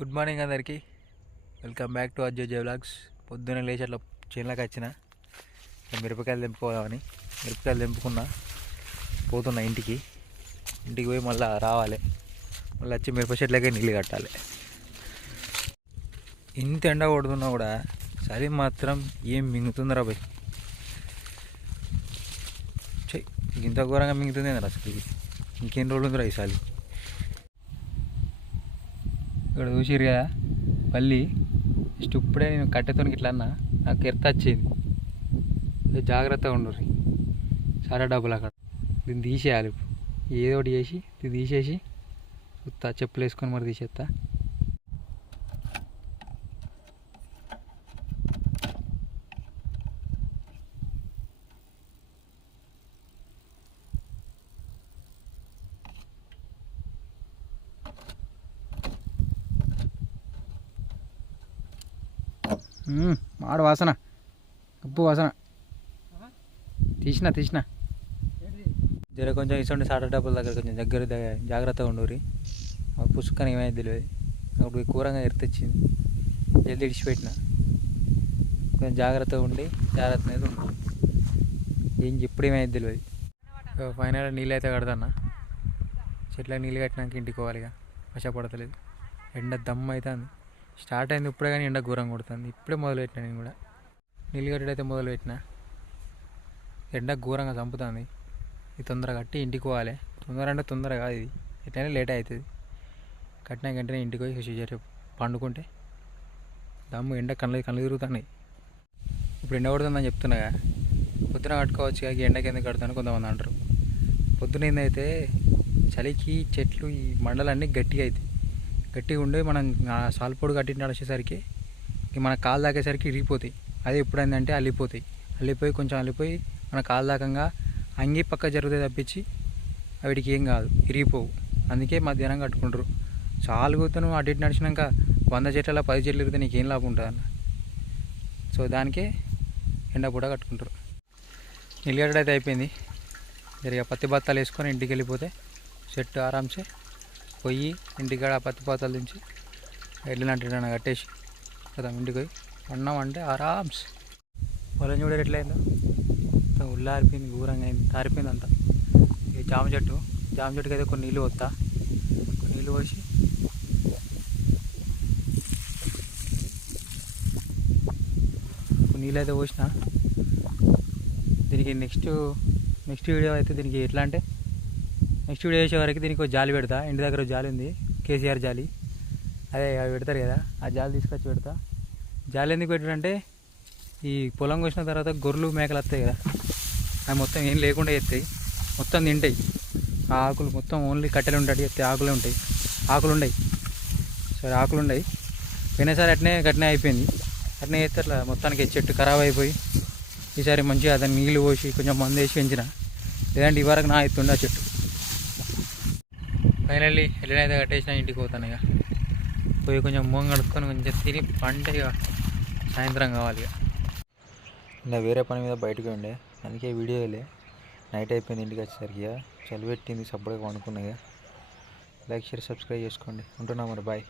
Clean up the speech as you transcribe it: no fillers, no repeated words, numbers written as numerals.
Good morning అందరికీ. Welcome back to Ajay vlogs. పొద్దున్న లేచి అట్లా చేనులోకి వచ్చిన మిరపకాయలు తెంపుకోదామని మిరపకాయలు తెంపుకున్నా. పోతున్నా ఇంటికి పోయి మళ్ళీ రావాలి. మళ్ళీ వచ్చి మిరప చెట్లకే నీళ్ళు కట్టాలి. ఇంత ఎండ కొడుతున్నా కూడా చలి మాత్రం ఏం మింగుతుందిరా భయ్. ఇంత ఘోరంగా మింగుతుంది అసలు. ఇంకెన్ని రోజులు ఉందిరా ఈ చలి. ఇక్కడ చూసిరు కదా పల్లి. జస్ట్ ఇప్పుడే నేను కట్టెతోనికి ఇట్లా అన్నా, నాకు ఎర్త వచ్చేది. జాగ్రత్తగా ఉండరు. సారా డబ్బులు అక్కడ దీన్ని తీసేయాలి. ఏదో ఒకటి చేసి దీన్ని తీసేసి చూస్తా, చెప్పులు వేసుకొని మరి తీసేస్తా. మాడు వాసన, ఉప్పు వాసన. తీసిన జర కొంచెం ఇస్తుండే సాట డబ్బుల దగ్గర కొంచెం జాగ్రత్తగా ఉండూరి. పుసుకొని ఏమైంది తెలియదు. అప్పుడు కూరంగా ఎర్తొచ్చింది, జల్దీ ఇడిచిపెట్టిన. కొంచెం జాగ్రత్తగా ఉండి జాగ్రత్త అనేది ఉంది. ఏం ఎప్పుడు ఏమైంది తెలియదు. ఫైనల్ నీళ్ళు అయితే కడతాను. చెట్లకు నీళ్ళు కట్టినాక ఇంటికి పోవాలి. ఇక వశపడతలేదు. ఎండ దమ్ము అవుతుంది. స్టార్ట్ అయింది ఇప్పుడే, కానీ ఎండ ఘోరంగా కొడుతుంది. ఇప్పుడే మొదలుపెట్టినా నేను కూడా. నీళ్ళు కట్టడైతే మొదలుపెట్టిన. ఎండ ఘోరంగా చంపుతుంది. ఇది తొందరగా కట్టి ఇంటికి పోవాలి. తొందర అంటే తొందర కాదు, ఇది ఎట్లయినా లేట్ అవుతుంది. కట్టినాక వెంటనే ఇంటికి పోయి రేపు పండుకుంటే దమ్ము ఎండ కళ్ళు తిరుగుతున్నాయి. ఇప్పుడు ఎండ కొడుతుందని చెప్తున్నాగా. పొద్దున కట్టుకోవచ్చు కానీ ఎండకి ఎందుకు కడతాను కొంతమంది అంటారు. పొద్దున ఏందైతే చలికి చెట్లు ఈ మండలన్నీ గట్టిగా అవుతాయి. గట్టిగా ఉండి మనం సాల్పొడి కట్టి నడిచేసరికి మన కాలు దాకేసరికి ఇరిగిపోతాయి. అదే ఎప్పుడైందంటే అల్లిపోయి కొంచెం అల్లిపోయి మన కాలు దాకంగా అంగి పక్క జరుగుతుంది తప్పించి వీటికి ఏం కాదు, ఇరిగిపోవు. అందుకే మధ్యాహ్నం కట్టుకుంటారు. చాలు కూర్చొని అటు ఇటు నడిచినాక 100 చెట్ల 10 చెట్లు ఇరిగితే నీకేం లాభం ఉంటుంది అన్న. సో దానికే ఎండ పూట కట్టుకుంటారు. నీళ్ళు కట్టడం అయిపోయింది. జరిగా పత్తి బత్తాలు వేసుకొని ఇంటికి వెళ్ళిపోతే సెట్ ఆరామ్సే. పోయి ఇంటికాడ పత్తి పాతాలు దించి ఎడ్లనంటే కట్టేసి కదా ఇంటికి పోయి అన్నామంటే ఆరామ్స్. పొలం చూడరు ఎట్లయిందో, ఉల్లారిపోయింది, ఘోరంగా అయింది, తారిపోయింది అంతా. ఈ జామ చెట్టుకి అయితే కొన్ని నీళ్ళు పోస్తా. కొన్ని నీళ్ళు పోసి కొన్ని నీళ్ళు అయితే పోసిన. దీనికి నెక్స్ట్ వీడియో అయితే దీనికి ఎట్లా అంటే, నెక్స్ట్ వీడియో చేసే వరకు దీనికి ఒక జాలి పెడతా. ఇంటి దగ్గర జాలి ఉంది, కేసీఆర్ జాలి. అదే అవి పెడతారు కదా, ఆ జాలి తీసుకొచ్చి పెడతా. జాలి ఎందుకు పెట్టాడంటే, ఈ పొలం కోసిన తర్వాత గొర్రెలు మేకలు వస్తాయి కదా, అవి మొత్తం ఏం లేకుండా చేస్తాయి, మొత్తం తింటాయి. ఆ ఆకులు మొత్తం ఓన్లీ కట్టెలు ఉంటాయి, చెప్తే ఆకులే ఉంటాయి. సరే ఆకులు ఉన్నాయి. పోయినసారి అట్నే అయిపోయింది. అట్నే చేస్తే అట్లా మొత్తానికి చెట్టు ఖరాబ్ అయిపోయి, ఈసారి మంచిగా దాన్ని నీళ్ళు పోసి కొంచెం మందు వేసి పెంచిన. లేదంటే ఈ వరకు నా ఎత్తుండే ఆ చెట్టు. ఫైనల్లీ ఎట్లనైతే కట్టేసినా ఇంటికి పోతాను. ఇక పోయి కొంచెం మూగం కడుక్కొని కొంచెం తిని పంటే ఇక సాయంత్రం కావాలి. ఇక ఇంకా వేరే పని మీద బయటకు ఉండే, అందుకే వీడియో వెళ్ళే. నైట్ అయిపోయింది ఇంటికి వచ్చేసరికి. ఇక చలి పెట్టింది, సబ్బుగా వండుకున్నా. ఇక లైక్ షేర్ సబ్స్క్రైబ్ చేసుకోండి. ఉంటున్నా మరి, బాయ్.